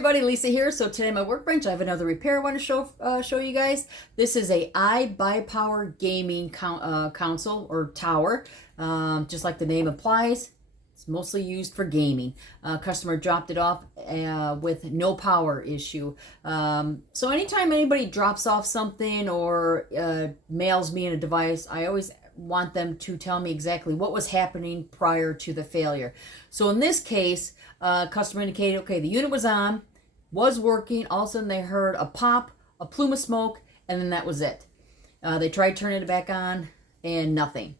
everybody, Lisa here. So today at my workbench I have another repair I want to show you guys. This is a iBuyPower gaming console or tower. Just like the name implies, it's mostly used for gaming. Customer dropped it off with no power issue. So anytime anybody drops off something or mails me in a device, I always want them to tell me exactly what was happening prior to the failure. So in this case, customer indicated, okay, the unit was on, was working, all of a sudden they heard a pop, a plume of smoke, and then that was it. They tried turning it back on and nothing.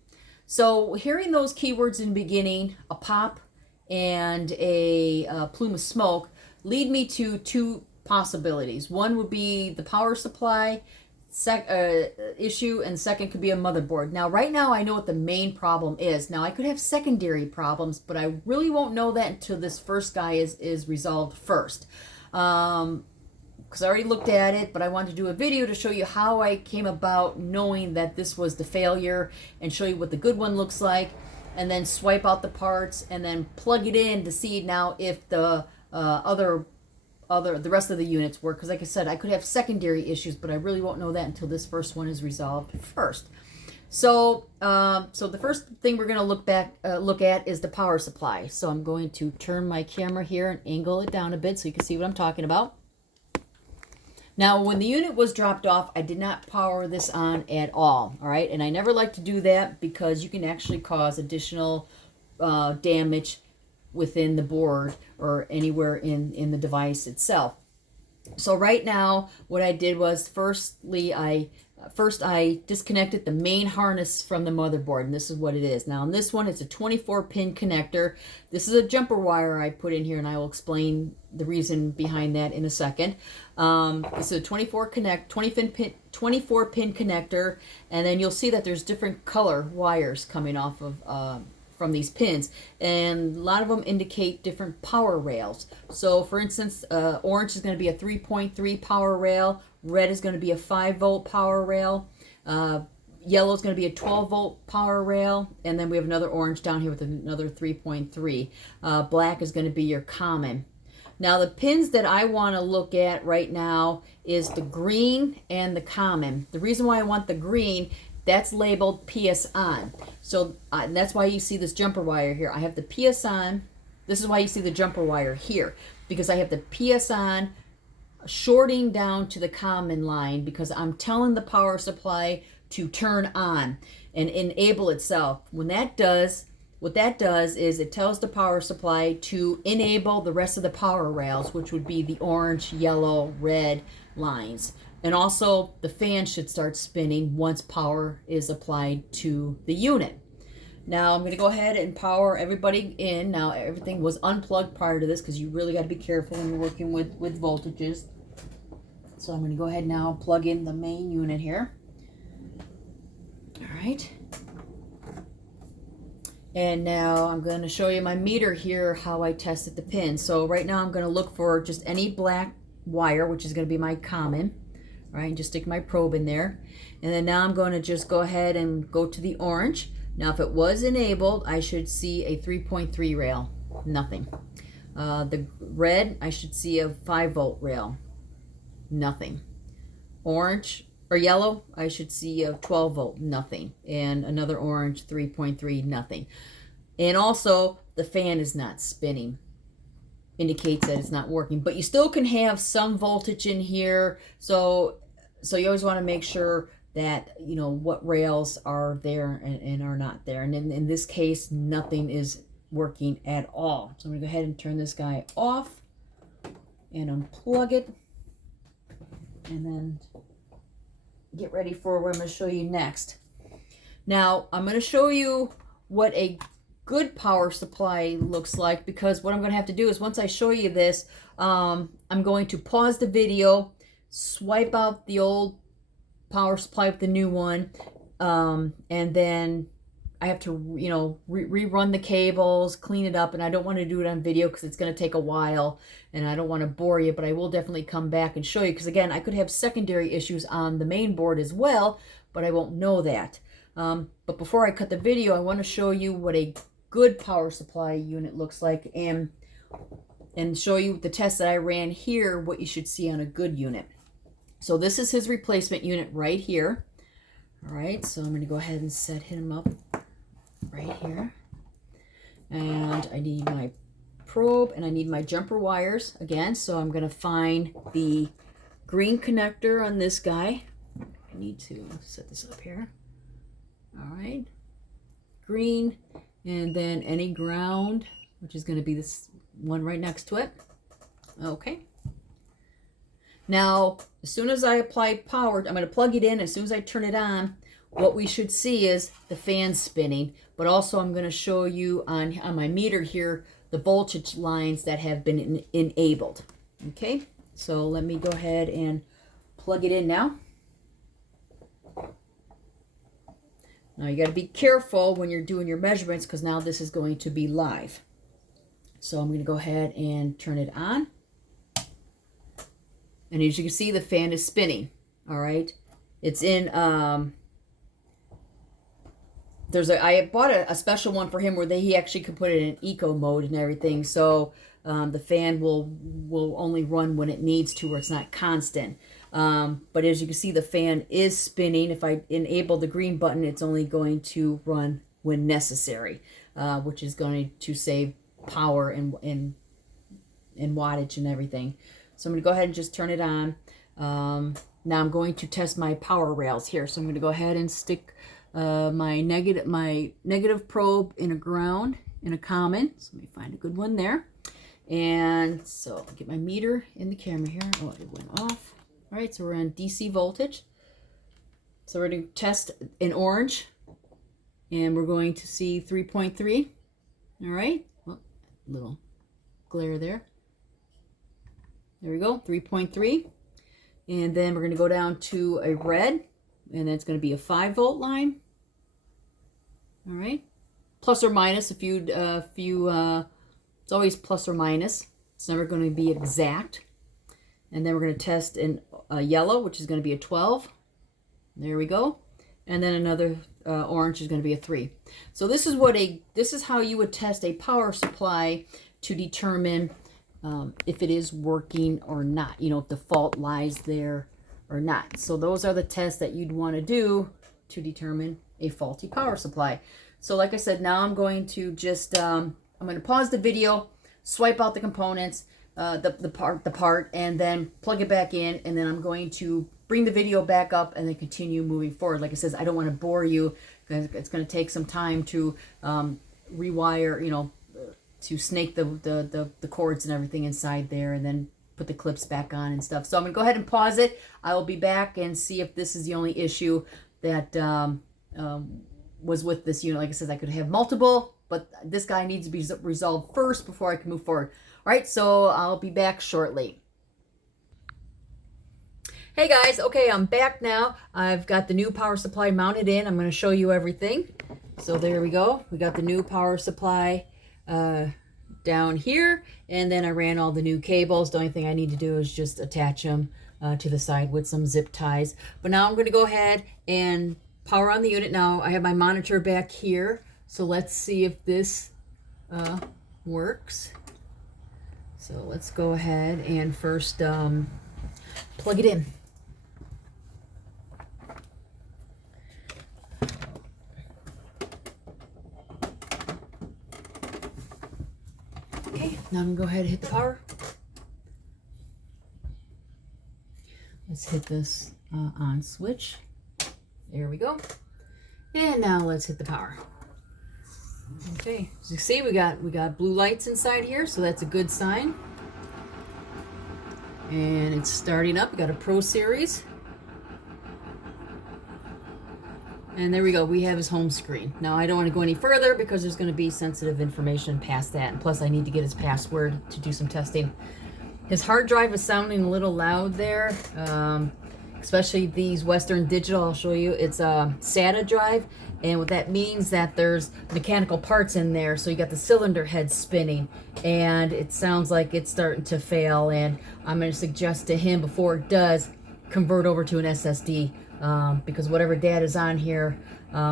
So hearing those keywords in the beginning, a pop and a plume of smoke, lead me to two possibilities. One would be the power supply issue, and second could be a motherboard. Now right now I know what the main problem is. Now I could have secondary problems, but I really won't know that until this first guy is resolved first, because I already looked at it, but I wanted to do a video to show you how I came about knowing that this was the failure and show you what the good one looks like, and then swipe out the parts and then plug it in to see now if the the rest of the units work, because like I said, I could have secondary issues, but I really won't know that until this first one is resolved first. So so the first thing we're going to look at is the power supply. So I'm going to turn my camera here and angle it down a bit so you can see what I'm talking about. Now when the unit was dropped off, I did not power this on at all right, and I never like to do that because you can actually cause additional damage within the board or anywhere in the device itself. So right now what I did was first I disconnected the main harness from the motherboard, and this is what it is. Now in this one it's a 24-pin connector. This is a jumper wire I put in here, and I will explain the reason behind that in a second. This is a 24-pin connector, and then you'll see that there's different color wires coming off of from these pins, and a lot of them indicate different power rails. So for instance, orange is going to be a 3.3 power rail, red is going to be a 5-volt power rail, yellow is going to be a 12-volt power rail, and then we have another orange down here with another 3.3. Black is going to be your common. Now the pins that I want to look at right now is the green and the common. The reason why I want the green, that's labeled PS on. So that's why you see this jumper wire here. I have the PS on. This is why you see the jumper wire here, because I have the PS on shorting down to the common line, because I'm telling the power supply to turn on and enable itself. When that does, what that does is it tells the power supply to enable the rest of the power rails, which would be the orange, yellow, red lines. And also the fan should start spinning once power is applied to the unit. Now I'm going to go ahead and power everybody in. Now everything was unplugged prior to this, because you really got to be careful when you're working with voltages. So I'm going to go ahead now and plug in the main unit here. All right. And now I'm going to show you my meter here, how I tested the pins. So right now I'm going to look for just any black wire, which is going to be my common. Right, and just stick my probe in there, and then now I'm going to just go ahead and go to the orange. Now if it was enabled, I should see a 3.3 rail, nothing. The red, I should see a 5-volt rail, nothing. Orange or yellow, I should see a 12-volt, nothing. And another orange, 3.3, nothing. And also the fan is not spinning, indicates that it's not working, but you still can have some voltage in here. So you always want to make sure that you know what rails are there and are not there. And in this case, nothing is working at all. So I'm gonna go ahead and turn this guy off and unplug it, and then get ready for what I'm going to show you next. Now I'm going to show you what a good power supply looks like, because what I'm going to have to do is, once I show you this, I'm going to pause the video, swipe out the old power supply with the new one, and then I have to, you know, rerun the cables, clean it up, and I don't want to do it on video because it's going to take a while, and I don't want to bore you, but I will definitely come back and show you, because again, I could have secondary issues on the main board as well, but I won't know that. But before I cut the video, I want to show you what a good power supply unit looks like. And and show you the test that I ran here, what you should see on a good unit. So this is his replacement unit right here. All right, so I'm going to go ahead and set him up right here. And I need my probe and I need my jumper wires again. So I'm going to find the green connector on this guy. I need to set this up here. All right, green, and then any ground, which is going to be this one right next to it. Okay. Now, as soon as I apply power, I'm going to plug it in. As soon as I turn it on, what we should see is the fan spinning. But also, I'm going to show you on my meter here the voltage lines that have been enabled. Okay, so let me go ahead and plug it in now. Now, you got to be careful when you're doing your measurements because now this is going to be live. So I'm going to go ahead and turn it on. And as you can see, the fan is spinning. All right. It's in, I bought a special one for him where he actually could put it in eco mode and everything. So the fan will only run when it needs to, where it's not constant. But as you can see, the fan is spinning. If I enable the green button, it's only going to run when necessary, which is going to save power and wattage and everything. So I'm going to go ahead and just turn it on. Now I'm going to test my power rails here. So I'm going to go ahead and stick my negative probe in a ground, in a common. So let me find a good one there. And so I'll get my meter in the camera here. Oh, it went off. All right, so we're on DC voltage. So we're going to test in orange. And we're going to see 3.3. All right. Well, little glare there. There we go, 3.3. And then we're going to go down to a red, and it's going to be a 5-volt line. All right. Plus or minus, it's always plus or minus. It's never going to be exact. And then we're going to test in yellow, which is going to be a 12. There we go. And then another orange is going to be a 3. So this is how you would test a power supply to determine if it is working or not, if the fault lies there or not. So those are the tests that you'd want to do to determine a faulty power supply. So like I said, now I'm going to just, I'm going to pause the video, swipe out the components, the part, and then plug it back in, and then I'm going to bring the video back up and then continue moving forward. Like I said, I don't want to bore you because it's going to take some time to rewire, to snake the cords and everything inside there, and then put the clips back on and stuff. So I'm going to go ahead and pause it. I will be back and see if this is the only issue that was with this unit. Like I said, I could have multiple, but this guy needs to be resolved first before I can move forward. All right, so I'll be back shortly. Hey guys, okay, I'm back now. I've got the new power supply mounted in. I'm going to show you everything. So there we go. We got the new power supply down here, and then I ran all the new cables. The only thing I need to do is just attach them to the side with some zip ties. But now I'm going to go ahead and power on the unit. Now I have my monitor back here, so let's see if this works. So let's go ahead and first plug it in. Okay, now I'm going to go ahead and hit the power. Let's hit this on switch. There we go. And now let's hit the power. Okay, as you see, we got blue lights inside here, so that's a good sign. And it's starting up. We got a Pro Series. And there we go. We have his home screen. Now, I don't want to go any further because there's going to be sensitive information past that. And plus, I need to get his password to do some testing. His hard drive is sounding a little loud there, especially these Western Digital. I'll show you. It's a SATA drive. And what that means that there's mechanical parts in there. So you got the cylinder head spinning. And it sounds like it's starting to fail. And I'm going to suggest to him before it does, convert over to an SSD. Because whatever data is on here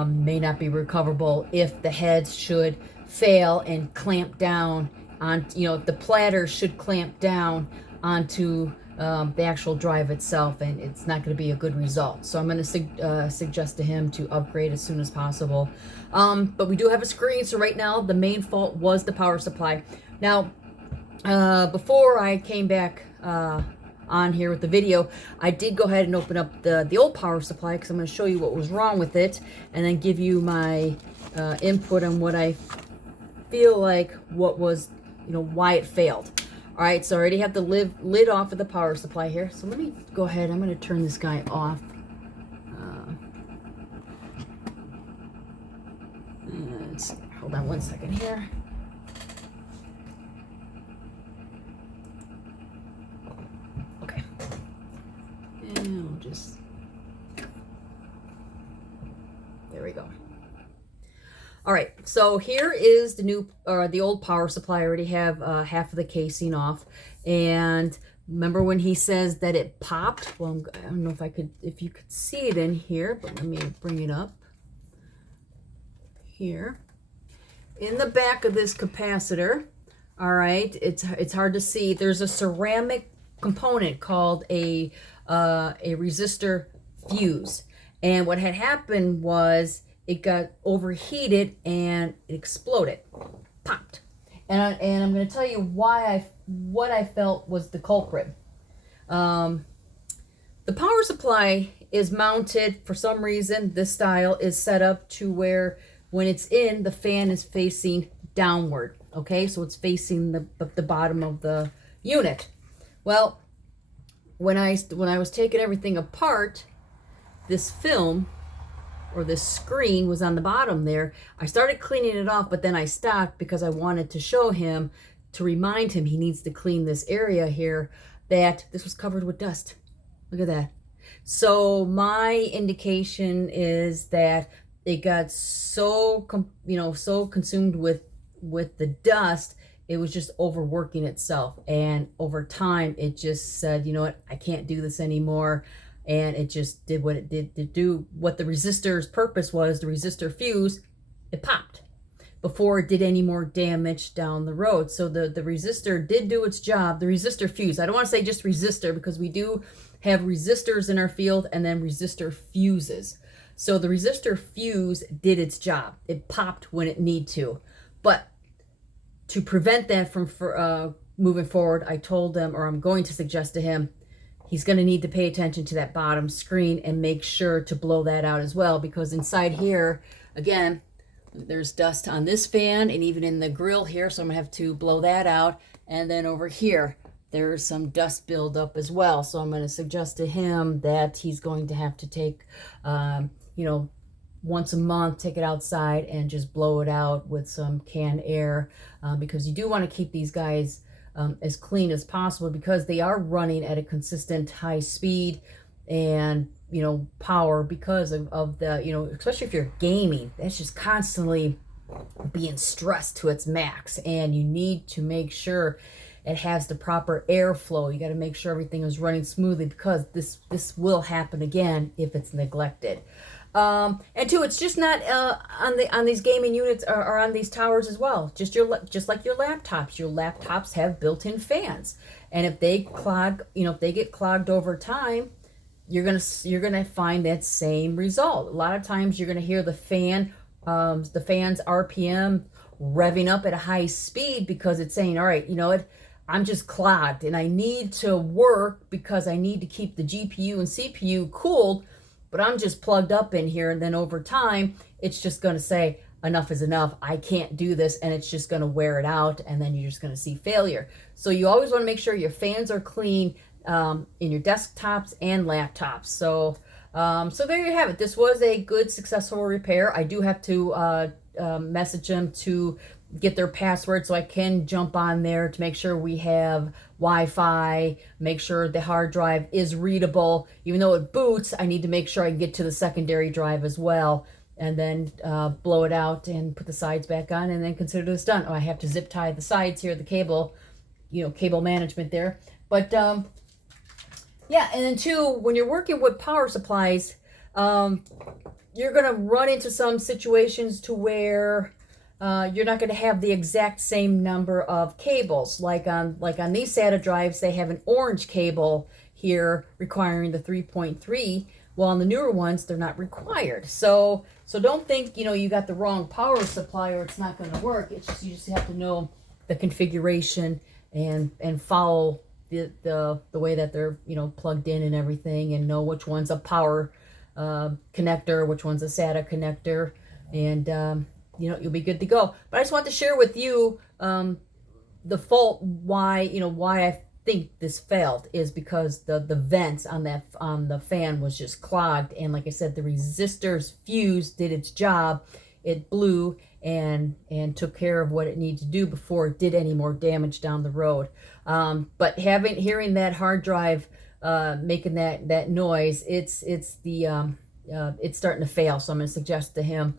may not be recoverable if the heads should fail and clamp down on, the platter should clamp down onto the actual drive itself, and it's not going to be a good result. So I'm going to suggest to him to upgrade as soon as possible. But we do have a screen, so right now the main fault was the power supply. Now, before I came back on here with the video, I did go ahead and open up the old power supply, because I'm going to show you what was wrong with it, and then give you my input on what I feel like what was, why it failed. All right, so I already have the lid off of the power supply here. So let me go ahead. I'm going to turn this guy off. Hold on one second here. Okay. And we'll just... There we go. All right, so here is the old power supply. I already have half of the casing off. And remember when he says that it popped? Well, I don't know if you could see it in here, but let me bring it up here. In the back of this capacitor, all right, it's hard to see. There's a ceramic component called a resistor fuse. And what had happened was it got overheated and it exploded, popped. And I'm going to tell you what I felt was the culprit. The power supply is mounted, for some reason, this style is set up to where when it's in, the fan is facing downward. Okay, so it's facing the bottom of the unit. Well, when I was taking everything apart, this film, or this screen, was on the bottom there. I started cleaning it off, but then I stopped because I wanted to show him, to remind him he needs to clean this area here, that this was covered with dust. Look at that. So my indication is that it got so consumed with the dust, it was just overworking itself. And over time, it just said, you know what, I can't do this anymore. And it just did what it did to do. What the resistor's purpose was, the resistor fuse, it popped before it did any more damage down the road. So the resistor did do its job. The resistor fuse, I don't want to say just resistor, because we do have resistors in our field and then resistor fuses. So the resistor fuse did its job. It popped when it needed to. But to prevent that from moving forward, I told them, or I'm going to suggest to him, he's going to need to pay attention to that bottom screen and make sure to blow that out as well, because inside here, again, there's dust on this fan and even in the grill here, so I'm going to have to blow that out. And then over here, there's some dust buildup as well. So I'm going to suggest to him that he's going to have to take, once a month, take it outside and just blow it out with some canned air, because you do want to keep these guys as clean as possible, because they are running at a consistent high speed and power, because of the especially if you're gaming, that's just constantly being stressed to its max, and you need to make sure it has the proper airflow. You got to make sure everything is running smoothly, because this will happen again if it's neglected. And two, it's just not on these gaming units or on these towers as well. Just like your laptops. Your laptops have built-in fans, and if they clog, if they get clogged over time, you're gonna find that same result. A lot of times you're gonna hear the fan's RPM revving up at a high speed, because it's saying, all right, you know what, I'm just clogged and I need to work because I need to keep the GPU and CPU cooled, but I'm just plugged up in here. And then over time, it's just going to say, enough is enough. I can't do this. And it's just going to wear it out. And then you're just going to see failure. So you always want to make sure your fans are clean in your desktops and laptops. So there you have it. This was a good, successful repair. I do have to message them to get their password so I can jump on there to make sure we have Wi-Fi, make sure the hard drive is readable. Even though it boots, I need to make sure I can get to the secondary drive as well, and then blow it out and put the sides back on, and then consider this done. Oh, I have to zip tie the sides here, the cable, cable management there. But yeah, and then two, when you're working with power supplies, you're gonna run into some situations to where you're not going to have the exact same number of cables. Like on these SATA drives, they have an orange cable here requiring the 3.3. Well, on the newer ones, they're not required. So don't think, you got the wrong power supply or it's not going to work. It's just, you just have to know the configuration and follow the way that they're, plugged in and everything, and know which one's a power connector, which one's a SATA connector, and you'll be good to go. But I just want to share with you the fault, why I think this failed is because the vents on the fan was just clogged, and like I said, the resistor's fuse did its job. It blew and took care of what it needed to do before it did any more damage down the road. But hearing that hard drive making that noise, it's starting to fail. So I'm going to suggest to him,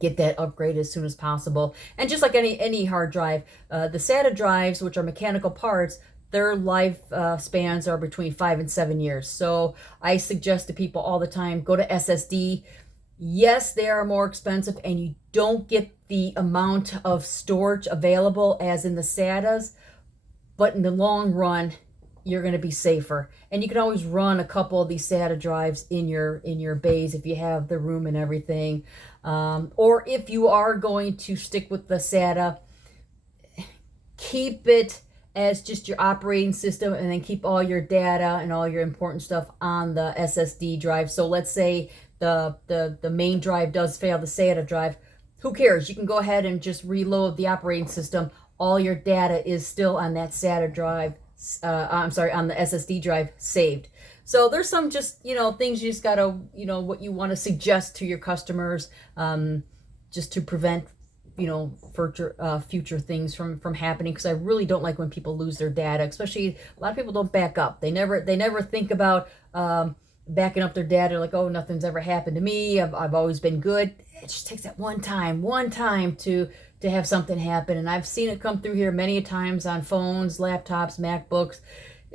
get that upgrade as soon as possible. And just like any hard drive, the SATA drives, which are mechanical parts, their life spans are between 5 and 7 years. So I suggest to people all the time, go to SSD. Yes, they are more expensive, and you don't get the amount of storage available as in the SATAs, but in the long run, you're going to be safer. And you can always run a couple of these SATA drives in your bays if you have the room and everything. Or if you are going to stick with the SATA, keep it as just your operating system, and then keep all your data and all your important stuff on the SSD drive. So let's say the main drive does fail, the SATA drive, who cares? You can go ahead and just reload the operating system. All your data is still on that SATA drive, on the SSD drive saved. So there's some just, things you just gotta, what you want to suggest to your customers, just to prevent, future things from happening. Because I really don't like when people lose their data, especially a lot of people don't back up. They never think about backing up their data, like, oh, nothing's ever happened to me. I've always been good. It just takes that one time to have something happen. And I've seen it come through here many times on phones, laptops, MacBooks.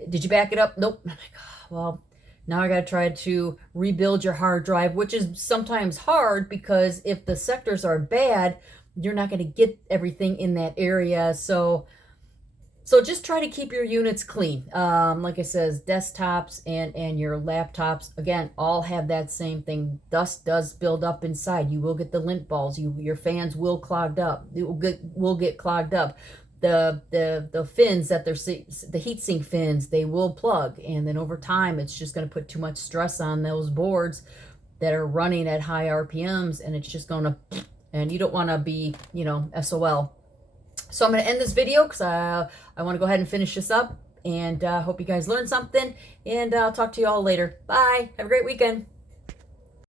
Did you back it up? Nope. I'm like, oh, well, now I got to try to rebuild your hard drive, which is sometimes hard because if the sectors are bad, you're not going to get everything in that area. So just try to keep your units clean. Like I says, desktops and your laptops, again, all have that same thing. Dust does build up inside. You will get the lint balls. Your fans will clogged up. It will get clogged up. The fins that they're the heatsink fins, they will plug, and then over time, it's just going to put too much stress on those boards that are running at high RPMs, and it's just going to, and you don't want to be, SOL. So I'm going to end this video because I want to go ahead and finish this up, and hope you guys learned something, and I'll talk to you all later. Bye. Have a great weekend.